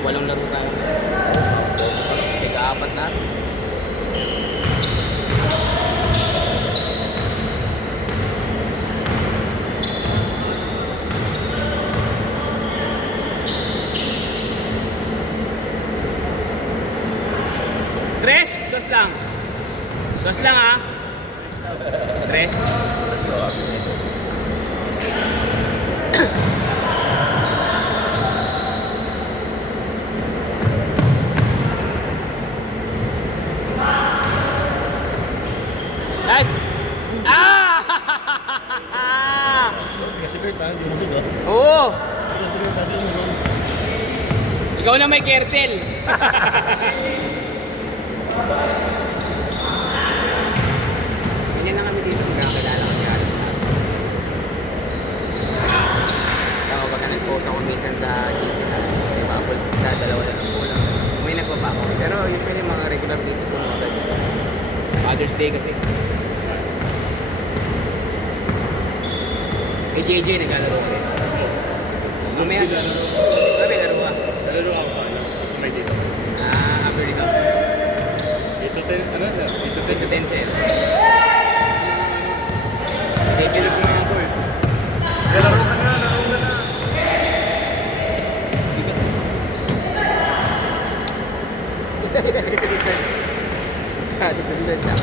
Walang laro tayo. Tiga-apat na. Tres, dos lang. Dos lang ha. Tres. Nice. Ah! Kasi Bert, hindi mo sugo. Oo. Kasi Bert, hindi mo sugo. Ikaw na may kertel. Ganyan lang kami dito. Magkakilala kami halos na. Ako pagka nag-post ako minsan sa GC na Bubbles sa dalawa lang ang kulang. May nagpapa ako. Pero usually mga regular dito pumunta. Father's Day kasi. Kay JJ naglalaro ko rin. Mamaya. Sabi laro ka. Nalalo ako sa kanya. Sa may dito. After dito. Dito 10, ano? Dito 10. Dito 10 sir. Pilis na ako eh. Laro ka na, laro ka na. Dito lang.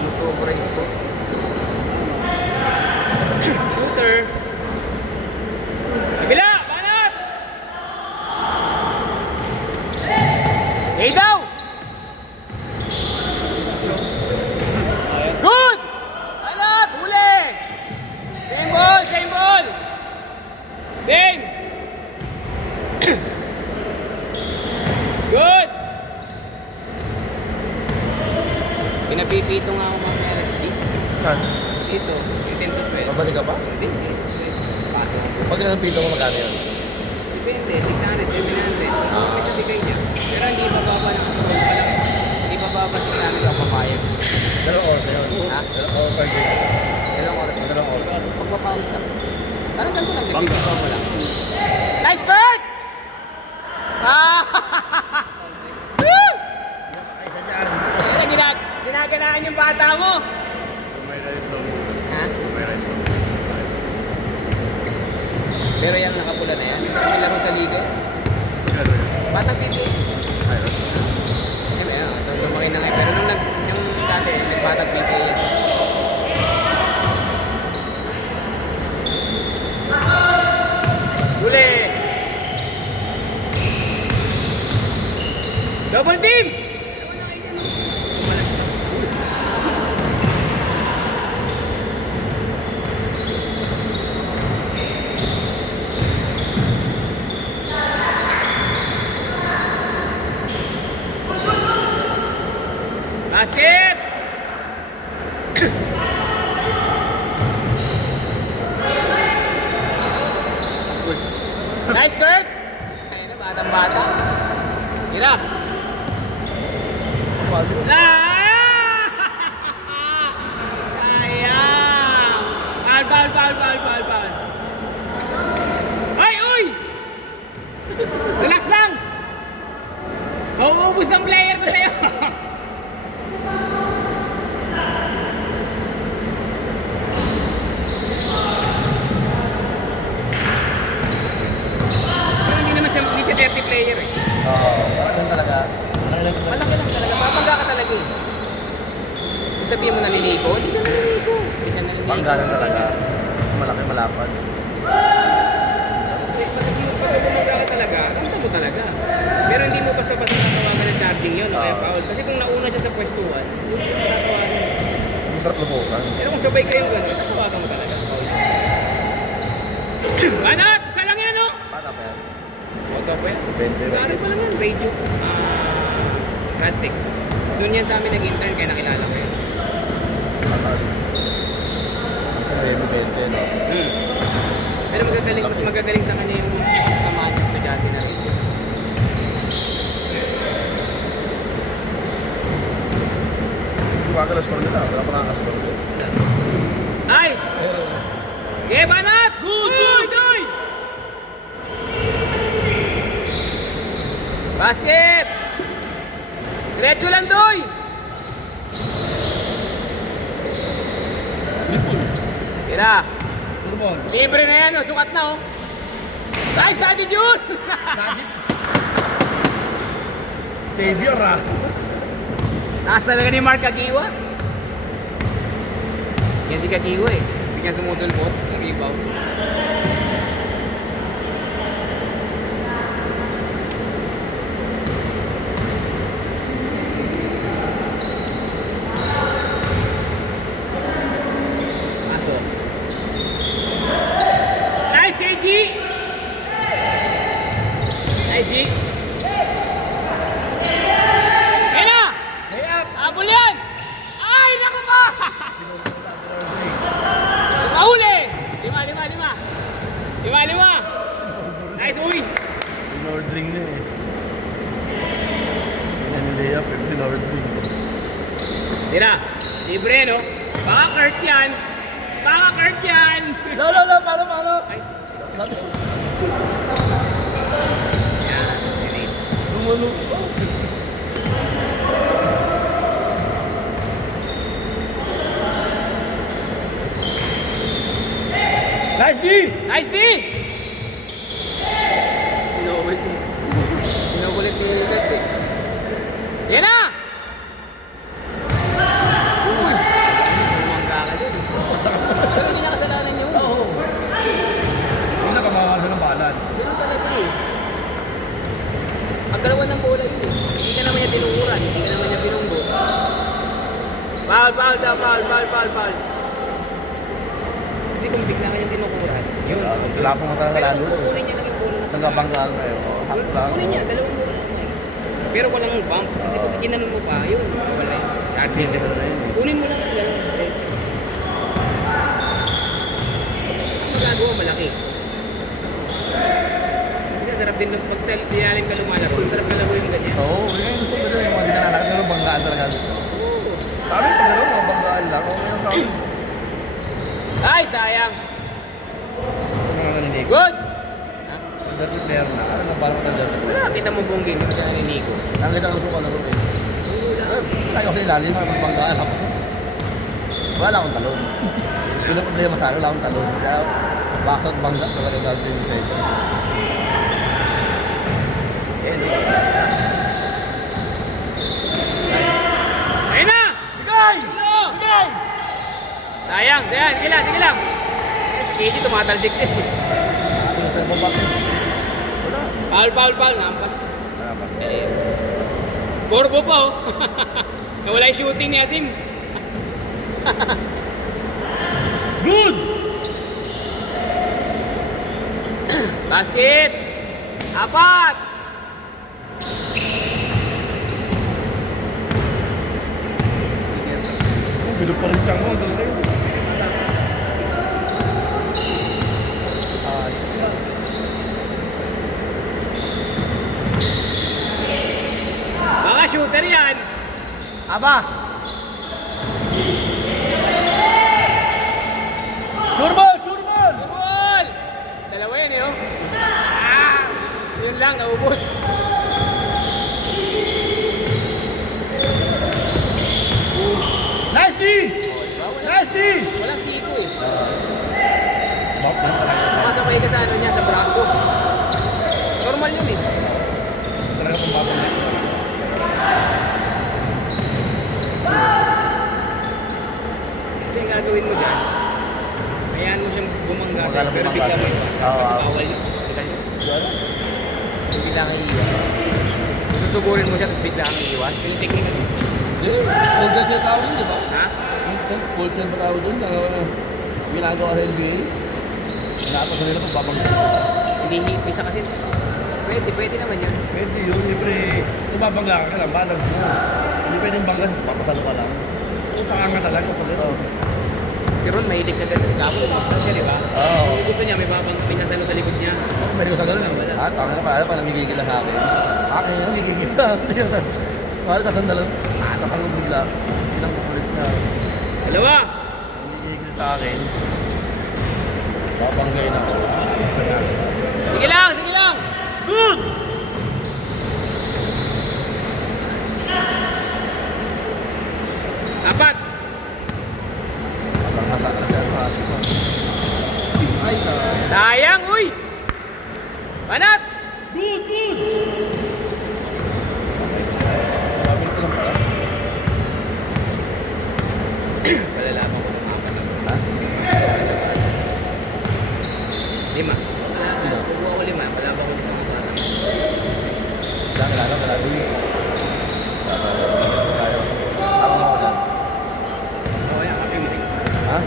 Musobra ko. Shooter. Kabila! Banat! Hey daw! Good! Banat! Huli! Same ball! Same ball! Same! Good! Pinapipito nga ako mga alas 10. Saan? Dito, yung 10 to 12. Babalik ka pa? Hindi. Paso lang. Pag napito mo magkano yun? Depende, 600, 700. Kung may sa bigay niya. Pero hindi bababa ng sold pa lang. Hindi bababa sa amin ang papayag. Dalawang oras na yun. Ha? Dalawang oras per game. Dalawang oras na. Dalawang oras. Pagpapawis lang. Parang ganito lang, nagpipito mo lang. Nice Kurt! Ah! Woo! Ay, isa dyan. Ayan, ginaganaan yung bata mo. May rice lang. Ha? May rice lang. Pero yan, nakapula na yan. May laro sa liga. Magkano yun? Batang pili. Ayun. Ayun, ito lumaki na ngayon. Pero nung yung dati, batang pili yan. Huli! Double team! Basket! Nice, Kurt! Ayun na, batang-bata. Hirap! Ah! Sayang! Foul. Ay, uy! Relax lang! Mauubos ng player ko sa'yo! Pero hindi siya 30 player eh. Oo. Parang talaga. Malaki lang talaga, mapangga ka talaga eh. Kung sabihin mo naliligo, hindi siya naliligo. Panggalan talaga. Malaki, malapad. Kasi yung pag bumangga ka talaga, ramdam mo talaga. Pero hindi mo basta-basta natawagan ng charging yun, o kaya foul. Kasi kung nauna siya sa pwestuhan, yung matatawagan. Masarap lubusan. Pero kung sabay kayong gano'n, tatawagan mo talaga. Banat! Isa lang yan, no? Paano pa yan? Huwag ka pa yan. Depende. Garo pa lang yan, radio. Radtech. Doon yan sa amin nag-intern, kaya nakilala ko yan. Isa na yun, 20, no? Pero mas magagaling sa kanya yung samahan ng estudyante na rin. Kumakalas pa rin nila. Wala pa nakakalas pa rin. Ay! Pero, Yeah, Banat! Good! Good! Tira. Turbon. Libre na yan, oh. Sukat na, oh. Nice, Daddy Jun! Savior ah. Taas talaga ni Mark Kagiwa. Yan si Kagiwa eh. Bigyan sumusulpot. Nag-ibaw. Aso. Nice, KG! Nice, G! Yan na! Layup. Abol yan! Ay, naku ba? Mahuli! Lima. Nice, uy! Pinordering na eh. Yan yung layup eh. Pinordering. Tira, libre no? Baka Kurt yan! No, paano? Ay, Lumulo. Nice D! nice D! Pinukulit ni Gat eh. Yan na! Uy! Umangga ka dun. Pero hindi nakasalanan yun. Oo. Hindi na kamawa siya ng balance. Ganun talaga eh. Ang dalawa ng bola yun eh. Hindi ka naman niya tinukuran, hindi ka naman niya pinunggo. Foul. Kasi kung bigla ka niya tinukuran, yun. Wala pong mata Pero lalo. kung kukunin niya lang yung bola na sa Nagabanggaan kayo. kukunin niya, dalawang bola lang eh. Pero walang bump. Kasi kung ginanon mo pa, yun. Wala yun. Accessible na yun eh. Kunin mo lang at gano'n. Diretso. Ang magagawa malaki. Kasi sarap din pag sa ilalim ka lumalaro. Sarap na laro yung ganyan. Oo, yun yung gusto ko dyan. Yung mga dinanalaki. Pero banggaan talaga gusto. Oo. Sabi pag gano'n, mga banggaan lang. Okay yung tawag. Ay, sayang. Mga naninig. Good! Ha? Dirty player na. Ano na parang dirty player? Wala, kita mo buong game. Ano ka naninigo? Nakita ko sa laro eh. Tayo kasi ilalim na magbanggaan ako. Wala akong talon. Yun ang problema sa akin, wala akong talon. Kaya bakit bangga talaga gagawin yung second. Eh, no. Ayun na! Bigay! Hello! Sayang. Sige lang. Easy, tumatalsik din. Ano sa baba? Wala. Foul. Nampas. Wala pa. Eh, Corbo pa oh. Nawala yung shooting ni Asim. Good! Basket! 4! Bilog pa rin siyang mo. Doon rin. Baka shooter yan. Aba! Surbol! Ball! Dalawa yan eh oh. Yun lang, naubos. Nice D! Nice D! Walang siko eh. Bop na talaga. Masabay ka sa ano niya, sa braso. Normal yun eh. Talaga pang babalik. Kasi ang gagawin mo dyan, hayaan mo siyang bumangga Bumangga sa'yo, na pero bumangga. bigla mo ipasa. Oo, Kasi oo. bawal yun. Legal yun. Yung bilang iiwas. Susugurin mo siya, tapos bigla kang iiwas. Yung technique ano. Full guard siya tawag yun, di ba? Ha? Full guard pa tawag doon. Ginagawa sa NBA. Natapos na nila pag babangga. Hindi hipisa kasi. Pwede naman yan. Pwede yun, siyempre. Kung babangga ka lang, balance mo. Hindi pwedeng bangga sa papasalo ka lang. Kung pakanga talaga pag ito. Si Ron, mahilig siya ganun. Labo, magsal siya, di ba? Oo. Yung gusto niya, may babang pinasalo sa likod niya. Pwede ko sa ganun. Wala. Ah, tanga na pala. Parang nagigigil na sa akin. Akin yun, nagigigil na. Parang sasandalan. Tasangog bigla. Bilang kukulit na. Dalawa! Nagigigil sa akin. Babanggay na ako. Sige lang! Good! Apat! Asang-asa. Banat! Marami ito lang pala. Palalaban ko ng mga panahon. Ha? 5. Kukuha ko 5. Palalaban ko isang mga Wala kilala, wala din. Ako mo ulas. Oo, yan. Kami mo rin. Ha?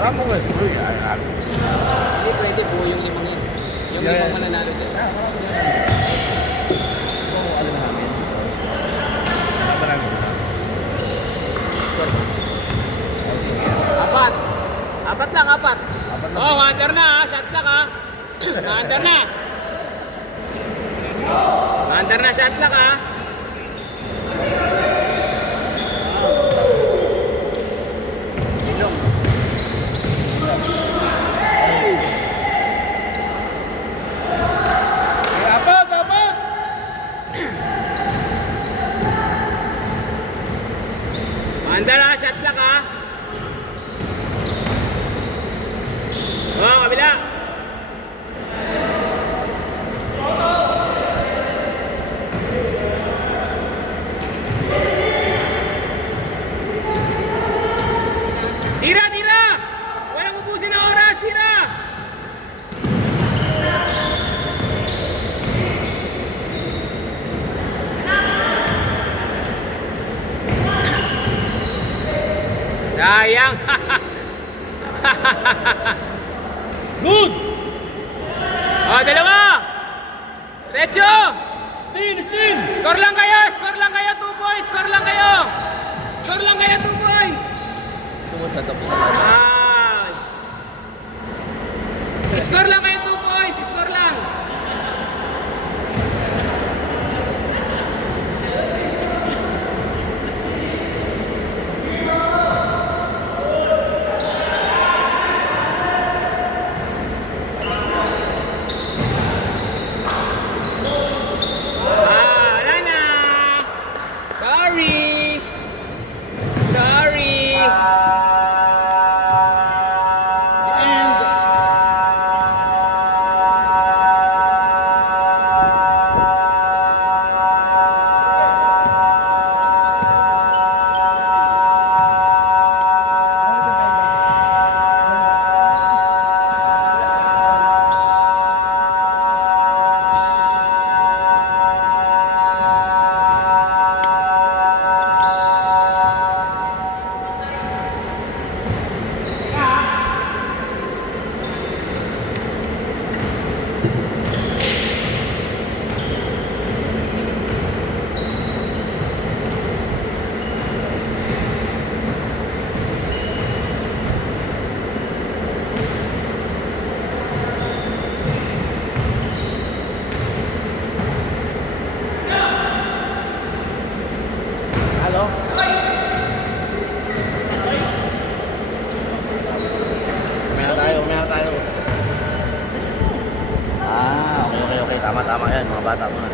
Alam mo nga, siguro yan. Hindi pwede buo yung 5 yan. Yung Yeah. 5 mananalo dyan. Oo, alam namin. Alam namin. Score mo. Ay, sige. 4. 4 lang, 4. Apat lang. Oh, under na ha. Shot clock ha. Under na. Under na, shot clock ha. Ilong. Apat! Apat! Under ha, shot clock ha. Oh, kabila. Tira, tira! Walang ubusin na oras, tira! Sayang! Good! Oh, dalawa! Diretso! Steal! Score lang kayo! Score lang kayo! 2 points! Score lang kayo! Score lang kayo! 2 points! Tungkol sa tapos na lang. Ay! Score lang kayo! 2 points! Score lang! Wala na! Sorry! Sorry! Halo? Umaya tayo. Ah, okay. Tama yan. Mga bata mo na.